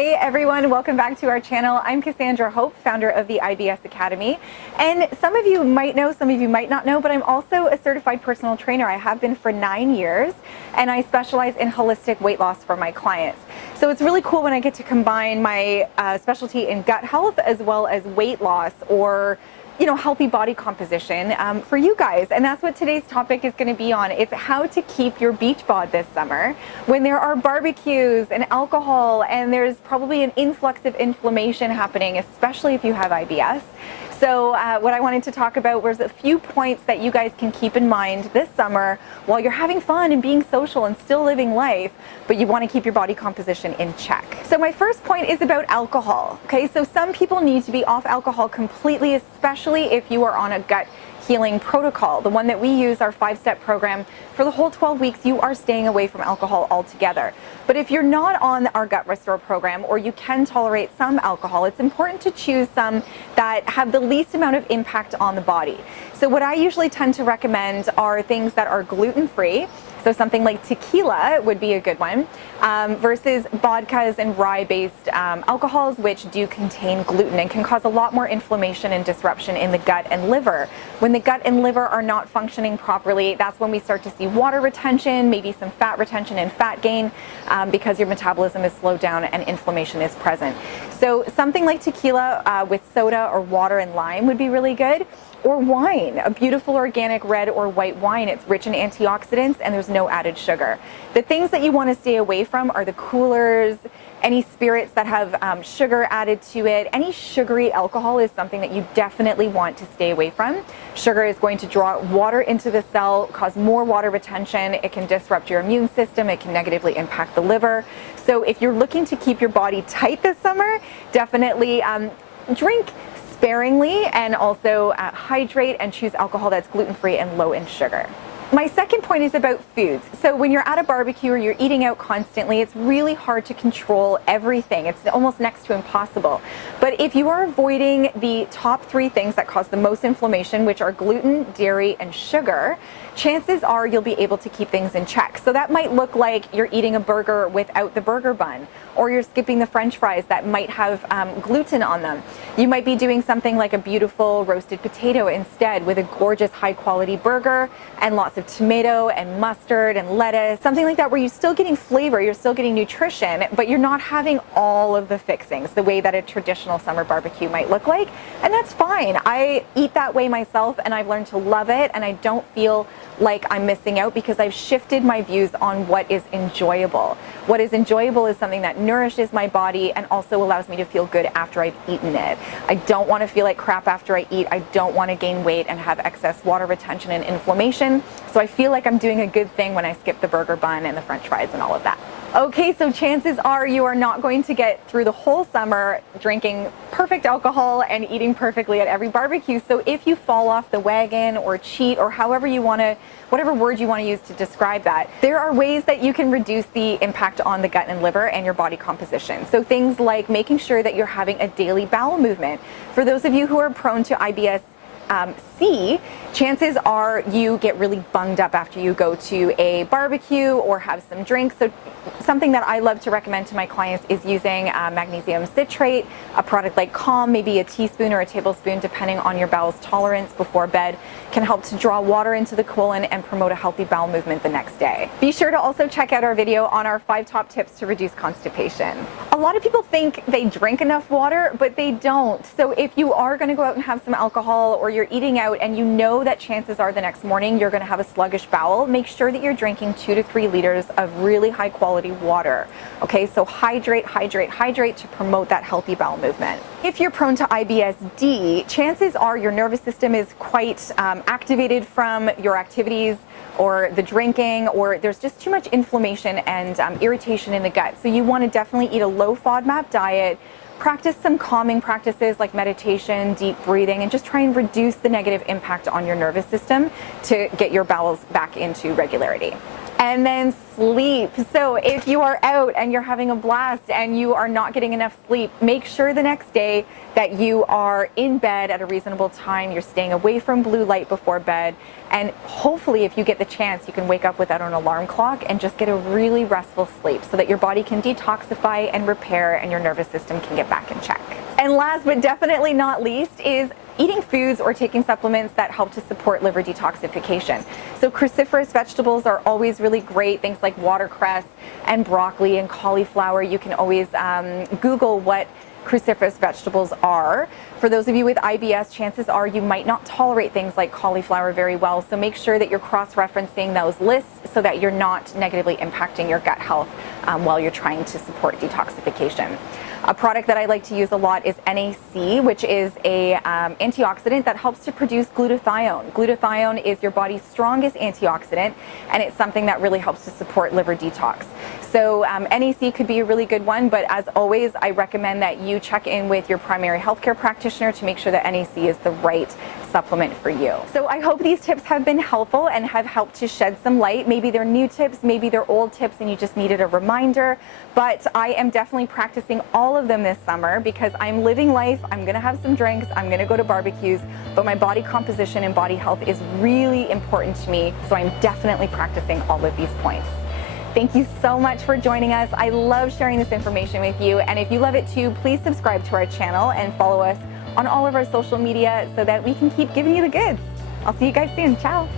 Hey everyone, welcome back to our channel. I'm Cassandra Hope, founder of the IBS Academy. And some of you might know, some of you might not know, but I'm also a certified personal trainer. I have been for 9 years, and I specialize in holistic weight loss for my clients. So it's really cool when I get to combine my specialty in gut health as well as weight loss, or healthy body composition for you guys. And that's what today's topic is going to be on. It's how to keep your beach bod this summer when there are barbecues and alcohol and there's probably an influx of inflammation happening, especially if you have IBS. So what I wanted to talk about was a few points that you guys can keep in mind this summer while you're having fun and being social and still living life, but you want to keep your body composition in check. So my first point is about alcohol. Okay, so some people need to be off alcohol completely, especially if you are on a gut healing protocol. The one that we use, our 5-step program, for the whole 12 weeks, you are staying away from alcohol altogether. But if you're not on our Gut Restore program, or you can tolerate some alcohol, it's important to choose some that have the least amount of impact on the body. So what I usually tend to recommend are things that are gluten-free. So something like tequila would be a good one, versus vodkas and rye-based alcohols, which do contain gluten and can cause a lot more inflammation and disruption in the gut and liver. When the gut and liver are not functioning properly, that's when we start to see water retention, maybe some fat retention and fat gain, because your metabolism is slowed down and inflammation is present. So something like tequila with soda or water and lime would be really good. Or wine, a beautiful organic red or white wine. It's rich in antioxidants and there's no added sugar. The things that you want to stay away from are the coolers, any spirits that have sugar added to it. Any sugary alcohol is something that you definitely want to stay away from. Sugar is going to draw water into the cell, cause more water retention. It can disrupt your immune system. It can negatively impact the liver. So if you're looking to keep your body tight this summer, definitely drink sparingly, and also hydrate and choose alcohol that's gluten-free and low in sugar. My second point is about foods. So when you're at a barbecue or you're eating out constantly, it's really hard to control everything. It's almost next to impossible. But if you are avoiding the top 3 things that cause the most inflammation, which are gluten, dairy, and sugar, chances are you'll be able to keep things in check. So that might look like you're eating a burger without the burger bun, or you're skipping the French fries that might have gluten on them. You might be doing something like a beautiful roasted potato instead, with a gorgeous high quality burger and lots of tomato and mustard and lettuce, something like that, where you're still getting flavor, you're still getting nutrition, but you're not having all of the fixings the way that a traditional summer barbecue might look like. And that's fine. I eat that way myself and I've learned to love it, and I don't feel like I'm missing out because I've shifted my views on what is enjoyable. What is enjoyable is something that nourishes my body and also allows me to feel good after I've eaten it. I don't want to feel like crap after I eat. I don't want to gain weight and have excess water retention and inflammation. So I feel like I'm doing a good thing when I skip the burger bun and the French fries and all of that. Okay, so chances are you are not going to get through the whole summer drinking perfect alcohol and eating perfectly at every barbecue. So if you fall off the wagon or cheat, or however you want to, whatever word you want to use to describe that, there are ways that you can reduce the impact on the gut and liver and your body composition. So things like making sure that you're having a daily bowel movement. For those of you who are prone to IBS C, chances are you get really bunged up after you go to a barbecue or have some drinks. So something that I love to recommend to my clients is using magnesium citrate, a product like Calm, maybe a teaspoon or a tablespoon, depending on your bowel's tolerance, before bed, can help to draw water into the colon and promote a healthy bowel movement the next day. Be sure to also check out our video on our 5 top tips to reduce constipation. A lot of people think they drink enough water, but they don't. So if you are going to go out and have some alcohol, or you're eating out and you know that chances are the next morning you're going to have a sluggish bowel, make sure that you're drinking 2 to 3 liters of really high quality water. Okay, so hydrate, hydrate, hydrate to promote that healthy bowel movement. If you're prone to IBS-D, chances are your nervous system is quite activated from your activities or the drinking, or there's just too much inflammation and irritation in the gut. So you want to definitely eat a low FODMAP diet, practice some calming practices like meditation, deep breathing, and just try and reduce the negative impact on your nervous system to get your bowels back into regularity. And then sleep. So if you are out and you're having a blast and you are not getting enough sleep, make sure the next day that you are in bed at a reasonable time. You're staying away from blue light before bed. And hopefully, if you get the chance, you can wake up without an alarm clock and just get a really restful sleep so that your body can detoxify and repair and your nervous system can get back in check. And last but definitely not least is eating foods or taking supplements that help to support liver detoxification. So cruciferous vegetables are always really great, things like watercress and broccoli and cauliflower. You can always Google what cruciferous vegetables are. For those of you with IBS, chances are you might not tolerate things like cauliflower very well, so make sure that you're cross-referencing those lists so that you're not negatively impacting your gut health while you're trying to support detoxification. A product that I like to use a lot is NAC, which is a antioxidant that helps to produce glutathione. Glutathione is your body's strongest antioxidant, and it's something that really helps to support liver detox. So NAC could be a really good one, but as always, I recommend that you check in with your primary healthcare practitioner to make sure that NAC is the right supplement for you. So I hope these tips have been helpful and have helped to shed some light. Maybe they're new tips, maybe they're old tips and you just needed a reminder, but I am definitely practicing all of them this summer because I'm living life. I'm gonna have some drinks, I'm gonna go to barbecues, but my body composition and body health is really important to me, so I'm definitely practicing all of these points. Thank you so much for joining us. I love sharing this information with you, and if you love it too, please subscribe to our channel and follow us on all of our social media so that we can keep giving you the goods. I'll see you guys soon. Ciao.